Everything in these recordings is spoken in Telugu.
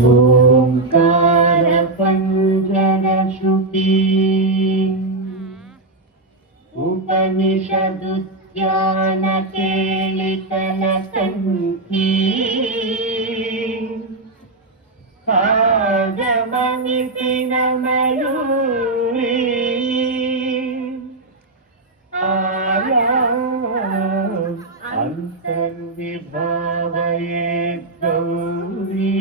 ఓంకార పంజర శృతి ఉపనిషదుద్యాన కేళితన సంధి ఆగమనితిన మయూరి ఆయా అంతర్విభావయే గౌరీ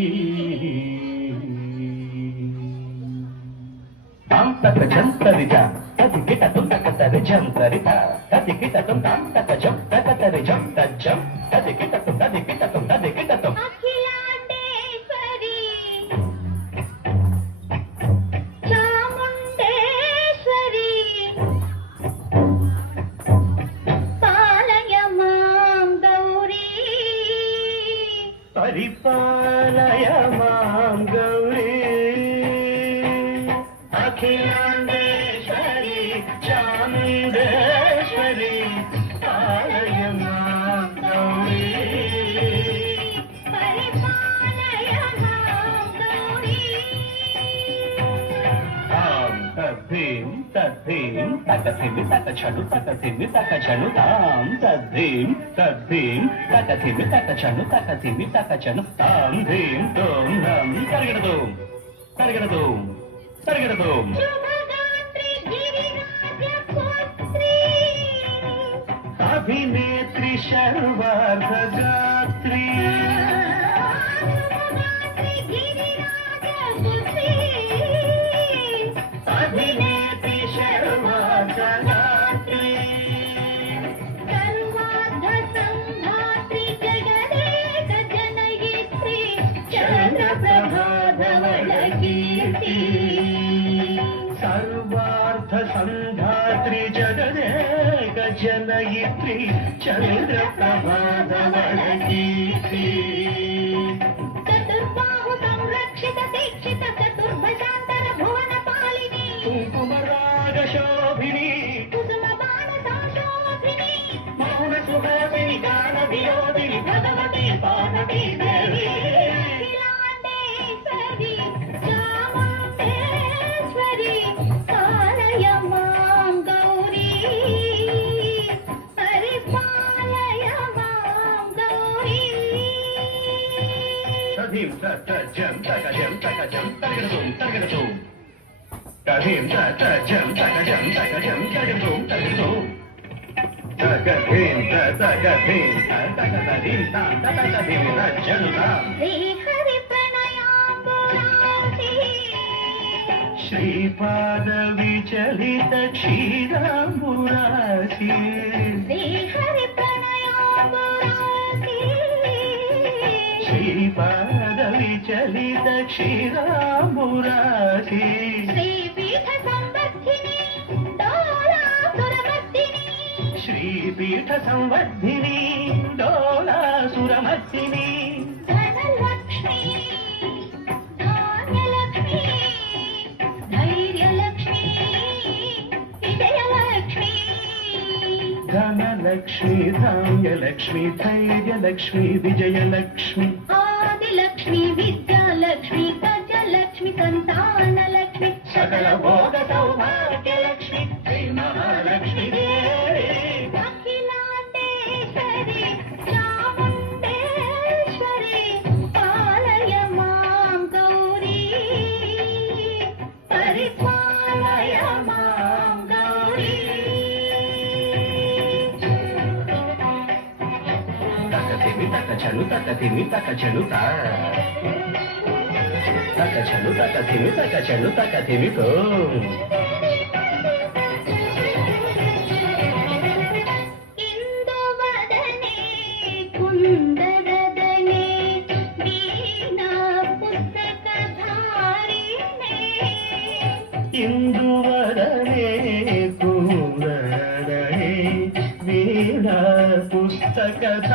తక జంతరిజ తది కిటతం తక తరి జంతరిత తది కిటతం తక జం తక తరి జం తజం తది కిటతం తది కిటతం తది కిటతం అఖిలాండేశ్వరి చాముండేశ్వరి పాలయ మాం గౌరీ పరిపాలయ మాం గౌరీ అఖిలాండేశ్వరి చాముండేశ్వరి పాలయ మాం గౌరీ పరిపాలయ మాం గౌరీ తాం తద్ధీం తద్ధీం తక ధిమి తక చను తక ధిమి తక చను తాం తద్ధీం తద్ధీం తక ధిమి తక చను తక ధిమి తక చను తాం ధీం తోం ధం తరగడదోం తరగడదోం తరగడదోం శుభగాత్రి గిరిరాజ పుత్రి అభినేత్రి శర్వార్ధగాత్రి శుభగాత్రి గిరిరాజ పుత్రి అభినేత్రి శర్వార్ధగాత్రి సర్వార్ధ సంధాత్రి జగదేక జనయిత్రి చంద్రప్రభాధవళ కీర్తి సర్వార్థ సంధాత్రి జగదేక జనయిత్రి చంద్ర ప్రభాధవళ కీర్తి చతుర్బాహు సంరక్షిత దీక్షిత చతుర్భశాంతర భువన పాలిని కుంకుమరాగ శోభిని కుసుమ బాణ సంశోభిని మౌన సుహాసిని గాన వియోధిని భగవతి పార్వతీ దేవి అఖిలాండేశ్వరి చాముండేశ్వరి పాలయ మాం గౌరీ పరిపాలయ మాం గౌరీ తధీం తజం తకజం తకజం తరగడదోం తరగడదోం తధీం తజం తకజం తకజం తరగడదోం తరగడదోం తకధీం తకధీం తకధీం తకధీం తజనుతాం శ్రీహరి ప్రణయాంబురాసి శ్రీపాద విచలిత క్షీరాంబురాసి శ్రీహరి ప్రణయాంబురాసి శ్రీపాద విచలిత క్షీరాంబురాసి శ్రీపీఠ సంవర్ధిని డోలాసురమర్దిని శ్రీపీఠ సంవర్ధిని డోలాసురమర్దిని ధనలక్ష్మి ధాన్యలక్ష్మి ధైర్యలక్ష్మి విజయలక్ష్మి ధనలక్ష్మి ధాన్యలక్ష్మి ధైర్యలక్ష్మి విజయలక్ష్మి ఆదిలక్ష్మి విద్యాలక్ష్మి గజలక్ష్మి సంతానలక్ష్మి సకల భోగ సౌభాగ్యలక్ష్మి శ్రీ మహాలక్ష్మి దేవి అఖిలాండేశ్వరి చాముండేశ్వరి పాలయ మాం గౌరీ పరిపాలయ మాం గౌరీ తకతిమి తకచను తకతిమి తకచను తకచను తకతిమి తకచను తకతిమి కో ఇందువదనే కుందరదనే వీణా పుస్తకధారిణే ఇందువరనే కుందరనే వీణా పుస్తకధారిణి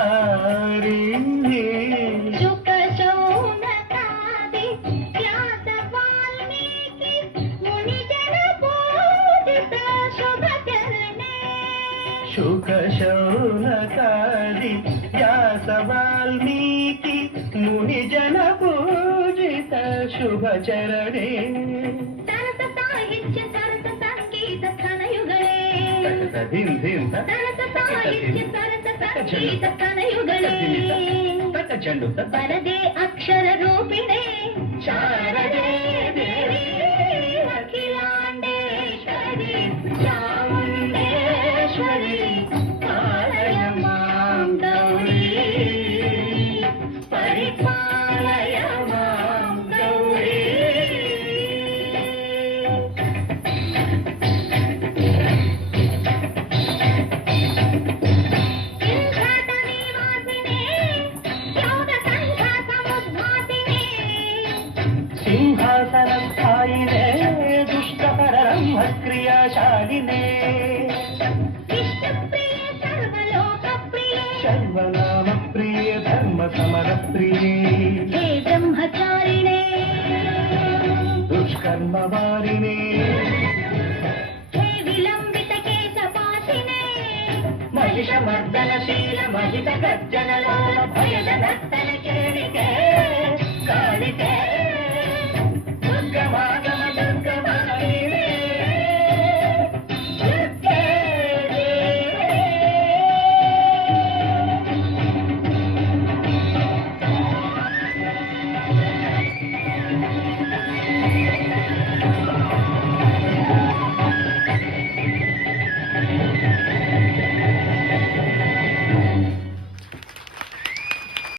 శుక శౌనకాది వ్యాస వాల్మీకి మునిజన పూజిత శుభకరణే శుక శౌనకాది వ్యాస వాల్మీకి ముని జన పూజిత ಶುಭಚರಣೆ ಸರಸ ಸಾಹಿತ್ಯ ಸರಸ ಸಂಗೀತ ಸ್ತನಯುಗಳೇ ಧಿಂ ಧಿಂ ಸರಸ ಸಾಹಿತ್ಯ ಸರಸ ಸಂಗೀತ ಸ್ತನಯುಗಳೇ ತಕ್ಕ ಚೆಂಡು ಬರದೆ ಅಕ್ಷರ ರೂಪಿಣೆ ಶಾರದೆ ದೇವಿ ಅಖಿಲಾಂಡೇಶ್ವರಿ ಚಾಮುಂಡೇಶ್ವರಿ ಪಾಲಯ ಮಾಂ ಗೌರಿ ಪರಿಪಾಲಯ ಮಾಂ ಗೌರಿ ಸಿಂಹಾಸ ನಿವಾಸಿನೇ ಯೋಗ ಸಂಘ ಸಮುದ್ಭಾಸಿನೇ ಸಿಂಹಾಸನಸ್ಥಾಯಿನೇ ದುಷ್ಟಪರಂ ಕ್ರಿಯಾಶಾಲಿನೇ ವಿಷ್ಣುಪ್ರಿಯೆ ಸರ್ವಲೋಕಪ್ರಿಯೆ ಸರ್ವನಾಮ ಪ್ರಿಯೆ ಧರ್ಮ ಸಮರ ಪ್ರಿಯೆ ಹೇ ಬ್ರಹ್ಮಚಾರಿಣೆ ದುಷ್ಕರ್ಮ ವಾರಿಣೆ ಹೇ ವಿಲಂಬಿತ ಕೇಶಪಾಶಿನೇ ಮಹಿಷ ಮರ್ದನಶೀಲ ಮಹಿತ ಗರ್ಜನ ಲೋಲ ಭಯದ ನರ್ತನ ಕೇಳಿಕೆ ಕಾಳಿಕೆ ದುರ್ಗಮಾಗಮ ದುರ್ಗಮಾಯಿನೇ